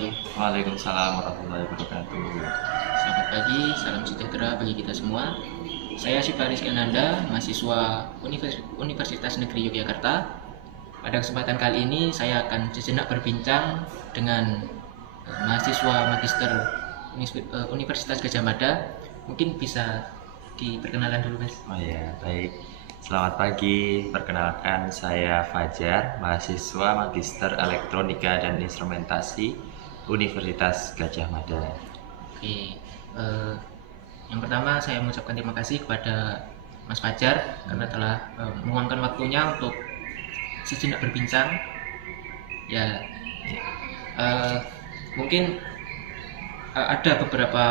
wabarakatuh. Waalaikumsalam warahmatullahi wabarakatuh. Selamat pagi, salam sejahtera bagi kita semua. Saya Syifa Rizky Ananda, mahasiswa Universitas Negeri Yogyakarta. Pada kesempatan kali ini saya akan sejenak berbincang dengan mahasiswa magister Universitas Gadjah Mada. Mungkin bisa diperkenalan dulu, Mas. Oh ya, baik. Selamat pagi. Perkenalkan saya Fajar, mahasiswa Magister Elektronika dan Instrumentasi Universitas Gadjah Mada. Oke, yang pertama saya mengucapkan terima kasih kepada Mas Fajar karena telah meluangkan waktunya untuk sejenak berbincang. Ya, mungkin ada beberapa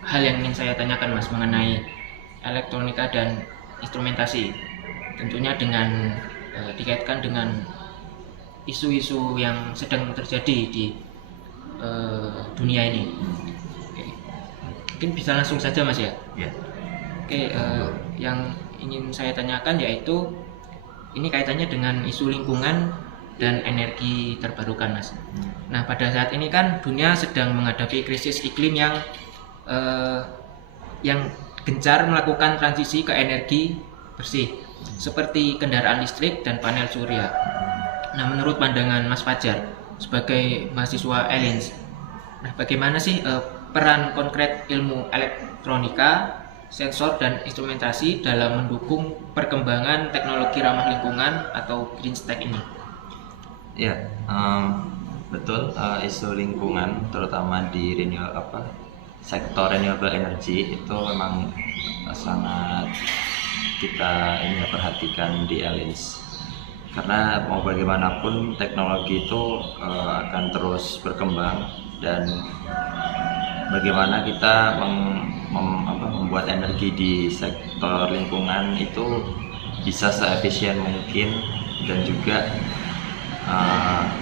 hal yang ingin saya tanyakan, Mas, mengenai elektronika dan instrumentasi. Tentunya dengan dikaitkan dengan isu-isu yang sedang terjadi di dunia ini. Oke. Mungkin bisa langsung saja, Mas, ya. Ya, Oke, yang ingin saya tanyakan yaitu ini kaitannya dengan isu lingkungan dan energi terbarukan, Mas. Nah, pada saat ini kan dunia sedang menghadapi krisis iklim yang gencar melakukan transisi ke energi bersih seperti kendaraan listrik dan panel surya. Nah, menurut pandangan Mas Fajar sebagai mahasiswa ELINS, nah bagaimana sih peran konkret ilmu elektronika, sensor dan instrumentasi dalam mendukung perkembangan teknologi ramah lingkungan atau green stack ini? ya, betul. Isu lingkungan, terutama di sektor renewable energy itu memang sangat kita perhatikan di Alins. Karena mau bagaimanapun teknologi itu akan terus berkembang, dan bagaimana kita membuat energi di sektor lingkungan itu bisa seefisien mungkin dan juga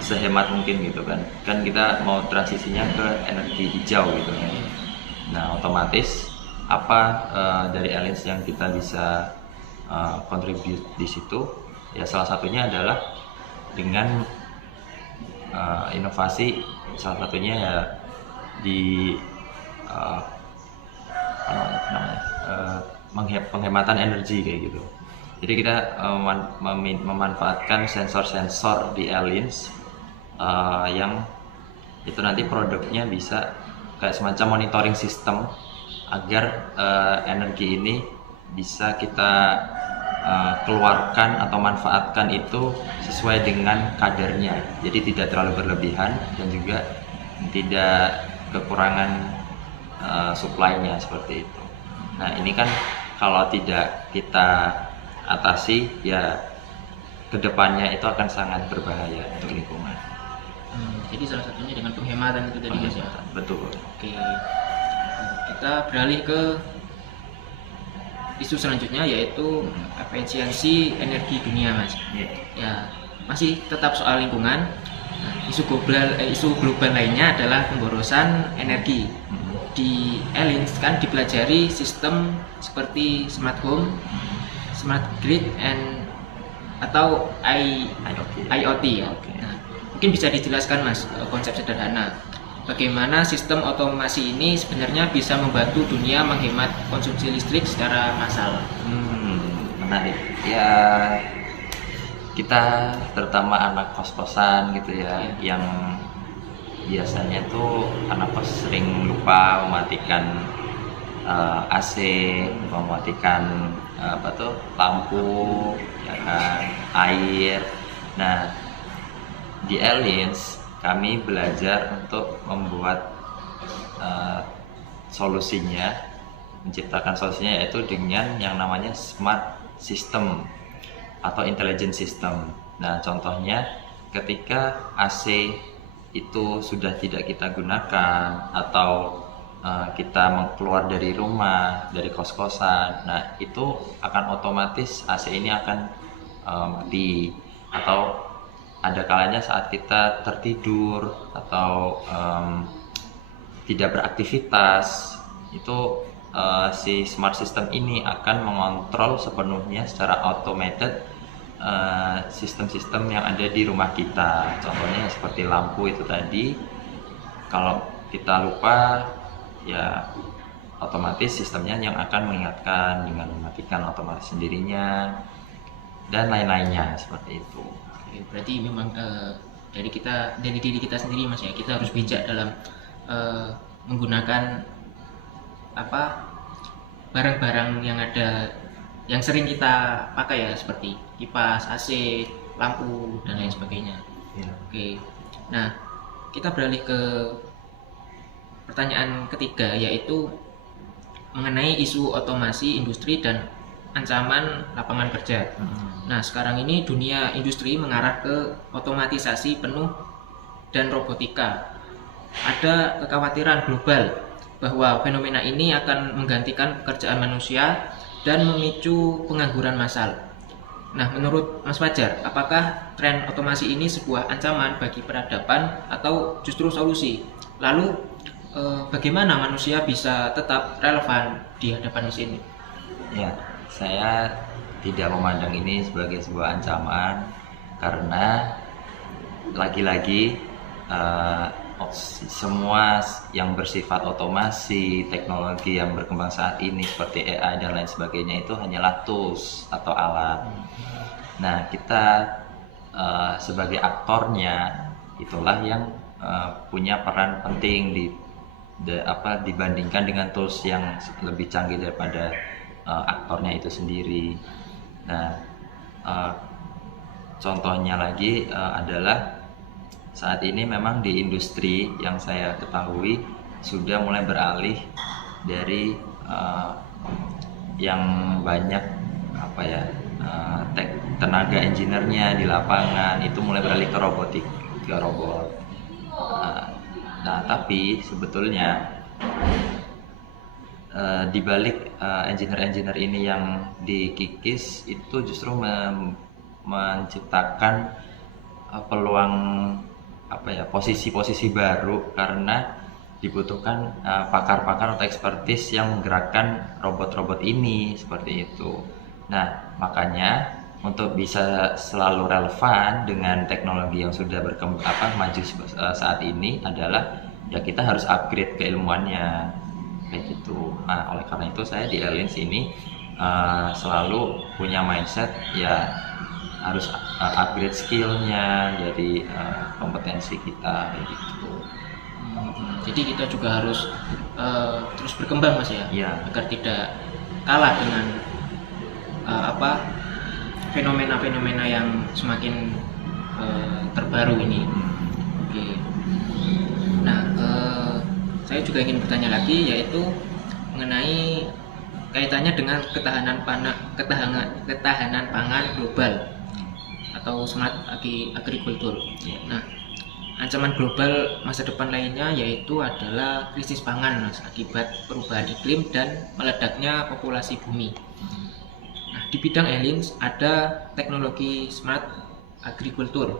sehemat mungkin gitu kan kita mau transisinya ke energi hijau gitu. Nah, otomatis dari Alins yang kita bisa kontribut di situ, ya salah satunya adalah dengan inovasi, salah satunya ya di penghematan energi kayak gitu. Jadi kita memanfaatkan sensor-sensor di Alins yang itu nanti produknya bisa kayak semacam monitoring system agar energi ini bisa kita keluarkan atau manfaatkan itu sesuai dengan kadarnya. Jadi tidak terlalu berlebihan dan juga tidak kekurangan supply-nya seperti itu. Nah, ini kan kalau tidak kita atasi, ya kedepannya itu akan sangat berbahaya untuk lingkungan. Jadi salah satunya dengan penghematan itu tadi, Mas, ya. Betul. Oke, kita beralih ke isu selanjutnya yaitu efisiensi energi dunia, Mas. Ya, masih tetap soal lingkungan. Isu global lainnya adalah pemborosan energi. Di ELINS kan dipelajari sistem seperti smart home, smart grid, atau IoT ya. Nah, mungkin bisa dijelaskan, Mas, konsep sederhana bagaimana sistem otomasi ini sebenarnya bisa membantu dunia menghemat konsumsi listrik secara massal. Menarik. Ya, kita terutama anak kos-kosan gitu ya, yang biasanya tuh anak kos sering lupa mematikan AC, mematikan lampu, ya kan, air. Nah, di Alins kami belajar untuk membuat menciptakan solusinya yaitu dengan yang namanya smart system atau intelligent system. Nah, contohnya ketika AC itu sudah tidak kita gunakan atau kita keluar dari rumah, dari kos-kosan, nah itu akan otomatis AC ini akan mati. Atau ada kalanya saat kita tertidur atau tidak beraktivitas, itu si smart system ini akan mengontrol sepenuhnya secara automated sistem-sistem yang ada di rumah kita. Contohnya seperti lampu itu tadi, Kalau kita lupa, ya otomatis sistemnya yang akan mengingatkan dengan mematikan otomatis sendirinya dan lain-lainnya seperti itu. Oke, berarti memang dari diri kita sendiri Mas ya, kita harus bijak dalam menggunakan barang-barang yang ada yang sering kita pakai ya, seperti kipas, AC, lampu dan lain sebagainya. Ya. Oke. Nah, kita beralih ke pertanyaan ketiga, yaitu mengenai isu otomasi industri dan ancaman lapangan kerja. Nah, sekarang ini dunia industri mengarah ke otomatisasi penuh dan robotika. Ada kekhawatiran global bahwa fenomena ini akan menggantikan pekerjaan manusia dan memicu pengangguran massal. Nah, menurut Mas Fajar, apakah tren otomasi ini sebuah ancaman bagi peradaban atau justru solusi? Lalu, bagaimana manusia bisa tetap relevan di hadapan mesin? Ya, saya tidak memandang ini sebagai sebuah ancaman karena lagi-lagi semua yang bersifat otomasi, teknologi yang berkembang saat ini seperti AI dan lain sebagainya itu hanyalah tools atau alat. Nah, kita sebagai aktornya itulah yang punya peran penting dibandingkan dengan tools yang lebih canggih daripada aktornya itu sendiri. Nah, contohnya lagi adalah saat ini memang di industri yang saya ketahui sudah mulai beralih dari yang banyak tenaga engineer-nya di lapangan itu mulai beralih ke robotik, ke robot. Nah, tapi sebetulnya di balik engineer-engineer ini yang dikikis itu justru menciptakan peluang posisi-posisi baru karena dibutuhkan pakar-pakar atau expertise yang menggerakkan robot-robot ini seperti itu. Nah, makanya untuk bisa selalu relevan dengan teknologi yang sudah maju saat ini adalah ya kita harus upgrade keilmuannya kayak gitu. Nah, oleh karena itu saya di Airlines ini selalu punya mindset ya harus upgrade skillnya dari kompetensi kita kayak gitu. Jadi kita juga harus terus berkembang Mas ya, agar tidak kalah dengan fenomena-fenomena yang semakin terbaru ini. Oke. Nah, saya juga ingin bertanya lagi, yaitu mengenai kaitannya dengan ketahanan pangan global atau smart agriculture. Nah, ancaman global masa depan lainnya yaitu adalah krisis pangan Mas, akibat perubahan iklim dan meledaknya populasi bumi. Nah, di bidang Airlines ada teknologi smart agriculture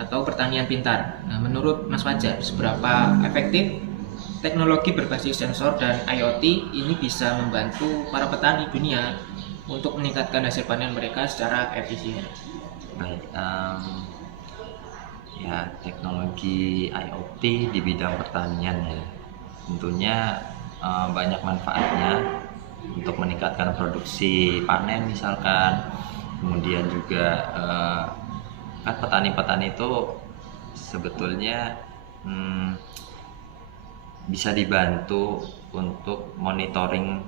atau pertanian pintar. Nah, menurut Mas Fajar, seberapa efektif teknologi berbasis sensor dan IoT ini bisa membantu para petani dunia untuk meningkatkan hasil panen mereka secara efisien? Baik, ya teknologi IoT di bidang pertanian ya tentunya banyak manfaatnya untuk meningkatkan produksi panen misalkan. Kemudian juga kan petani-petani itu sebetulnya bisa dibantu untuk monitoring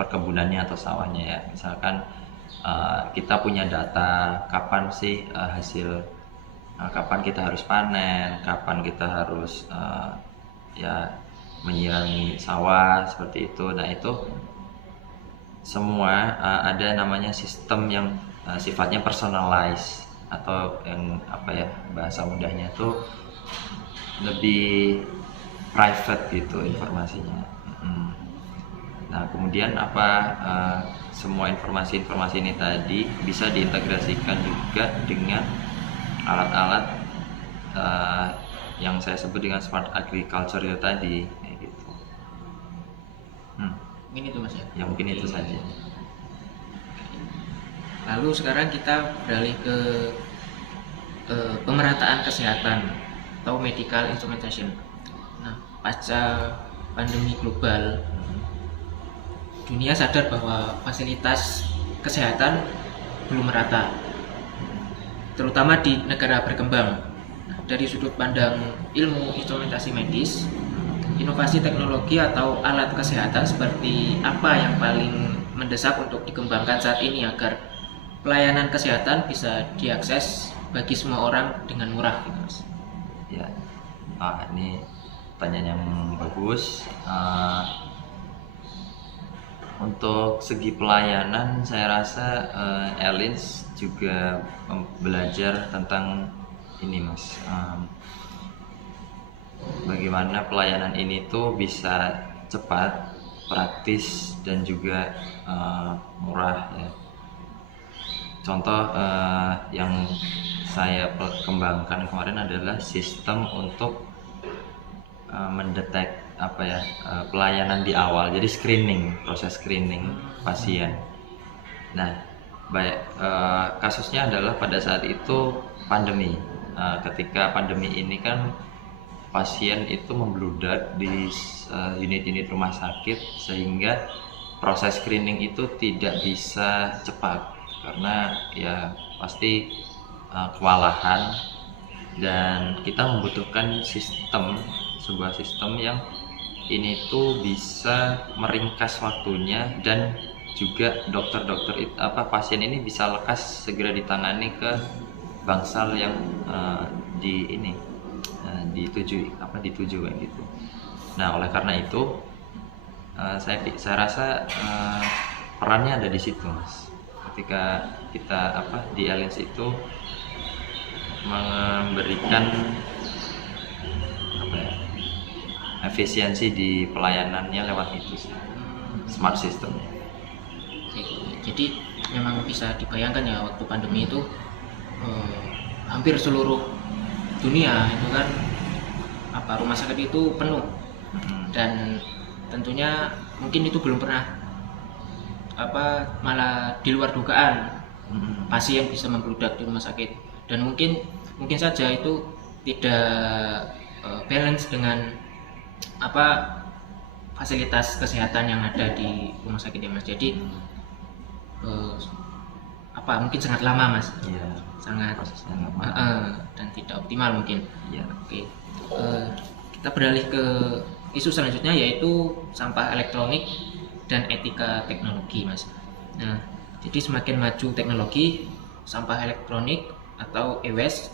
perkebunannya atau sawahnya ya. Misalkan kita punya data kapan sih kapan kita harus panen, kapan kita harus menyirami sawah seperti itu. Nah, itu semua ada namanya sistem yang sifatnya personalized atau yang bahasa mudahnya itu lebih private gitu informasinya. Nah, kemudian semua informasi-informasi ini tadi bisa diintegrasikan juga dengan alat-alat yang saya sebut dengan smart agriculture itu tadi, kayak gitu. Mungkin itu Mas ya? Ya mungkin itu saja. Lalu sekarang kita beralih ke pemerataan kesehatan. atau medical instrumentation. Nah, pasca pandemi global, dunia sadar bahwa fasilitas kesehatan belum merata, terutama di negara berkembang. Nah, dari sudut pandang ilmu instrumentasi medis, inovasi teknologi atau alat kesehatan seperti apa yang paling mendesak untuk dikembangkan saat ini agar pelayanan kesehatan bisa diakses bagi semua orang dengan murah gitu, Mas? Ya, ini pertanyaan yang bagus. Untuk segi pelayanan, saya rasa Elins juga belajar tentang ini, Mas. Bagaimana pelayanan ini tuh bisa cepat, praktis, dan juga murah ya. Contoh yang saya kembangkan kemarin adalah sistem untuk mendetek pelayanan di awal, jadi proses screening pasien. Nah, kasusnya adalah pada saat itu pandemi. Ketika pandemi ini kan pasien itu membludak di unit-unit rumah sakit, sehingga proses screening itu tidak bisa cepat karena ya pasti kewalahan, dan kita membutuhkan sebuah sistem yang ini tuh bisa meringkas waktunya, dan juga pasien ini bisa lekas segera ditangani ke bangsal yang dituju kayak gitu. Nah, oleh karena itu saya rasa perannya ada di situ, Mas. Ketika kita di Elins itu memberikan efisiensi di pelayanannya lewat itu sih, smart system. Jadi memang bisa dibayangkan ya, waktu pandemi itu hampir seluruh dunia itu kan rumah sakit itu penuh, dan tentunya mungkin itu belum pernah malah di luar dugaan pasien bisa membludak di rumah sakit, dan mungkin saja itu tidak balance dengan fasilitas kesehatan yang ada di rumah sakit ya, Mas. Jadi mungkin sangat lama, Mas. Iya, sangat lama dan tidak optimal mungkin. Iya. Oke. Kita beralih ke isu selanjutnya, yaitu sampah elektronik dan etika teknologi, Mas. Nah, jadi semakin maju teknologi, sampah elektronik atau e-waste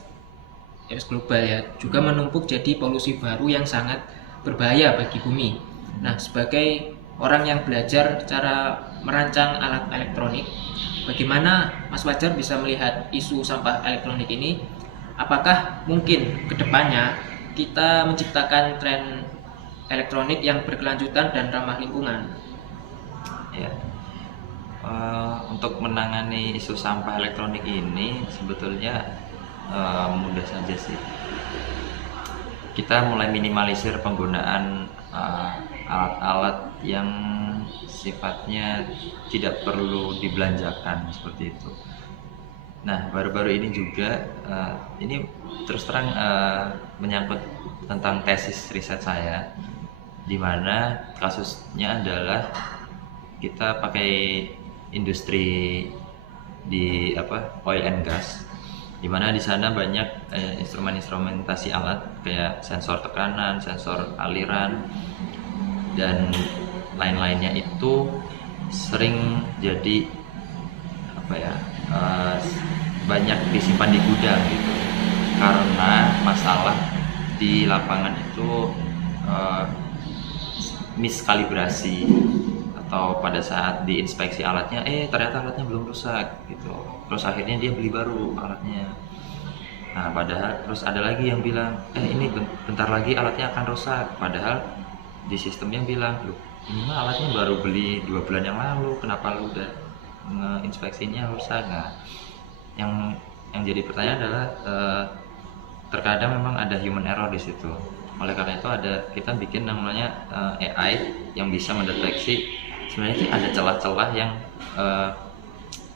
global ya juga menumpuk jadi polusi baru yang sangat berbahaya bagi bumi. Nah, sebagai orang yang belajar cara merancang alat elektronik, bagaimana Mas Fajar bisa melihat isu sampah elektronik ini? Apakah mungkin kedepannya kita menciptakan tren elektronik yang berkelanjutan dan ramah lingkungan? Ya, untuk menangani isu sampah elektronik ini sebetulnya mudah saja sih. Kita mulai minimalisir penggunaan alat-alat yang sifatnya tidak perlu dibelanjakan seperti itu. Nah, baru-baru ini juga ini terus terang menyangkut tentang tesis riset saya, di mana kasusnya adalah kita pakai industri di oil and gas, di mana di sana banyak instrumentasi alat kayak sensor tekanan, sensor aliran, dan lain-lainnya itu sering jadi banyak disimpan di gudang gitu, karena masalah di lapangan itu miskalibrasi, atau pada saat diinspeksi alatnya ternyata alatnya belum rusak gitu, terus akhirnya dia beli baru alatnya. Nah, padahal terus ada lagi yang bilang ini bentar lagi alatnya akan rusak, padahal di sistemnya bilang, loh ini mah alatnya baru beli 2 bulan yang lalu, kenapa lu udah ngeinspeksinya rusak? Nah, yang jadi pertanyaan adalah terkadang memang ada human error di situ. Oleh karena itu kita bikin namanya AI yang bisa mendeteksi sebenarnya ada celah-celah yang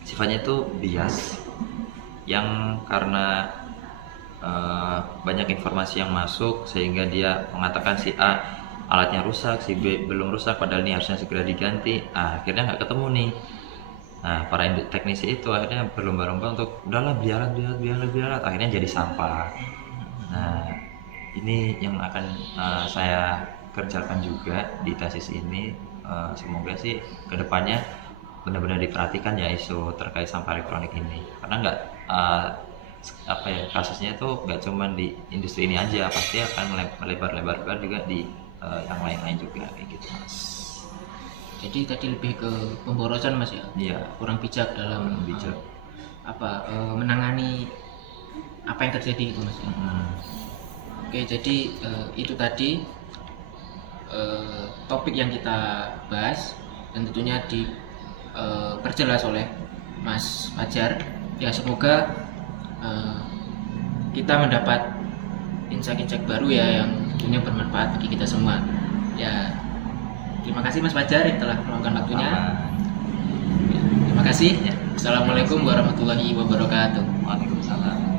sifatnya itu bias, yang karena banyak informasi yang masuk sehingga dia mengatakan si A alatnya rusak, si B belum rusak padahal ini harusnya segera diganti. Akhirnya nggak ketemu nih. Nah, para teknisi itu akhirnya berlomba-lomba untuk udahlah beli alat, akhirnya jadi sampah. Nah, ini yang akan saya kerjakan juga di tesis ini. Semoga sih kedepannya benar-benar diperhatikan ya isu terkait sampah elektronik ini, karena nggak kasusnya itu nggak cuma di industri ini aja, pasti akan melebar-lebar juga di yang lain-lain juga kayak gitu Mas. Jadi tadi lebih ke pemborosan Mas ya? Iya. Kurang bijak dalam bijak. Menangani apa yang terjadi itu Mas ya? Oke, jadi itu tadi topik yang kita bahas dan tentunya diperjelas oleh Mas Fajar. Ya semoga kita mendapat insight-insight baru ya yang tentunya bermanfaat bagi kita semua. Ya, terima kasih Mas Fajar yang telah meluangkan waktunya. Terima kasih. Assalamualaikum warahmatullahi wabarakatuh. Waalaikumsalam.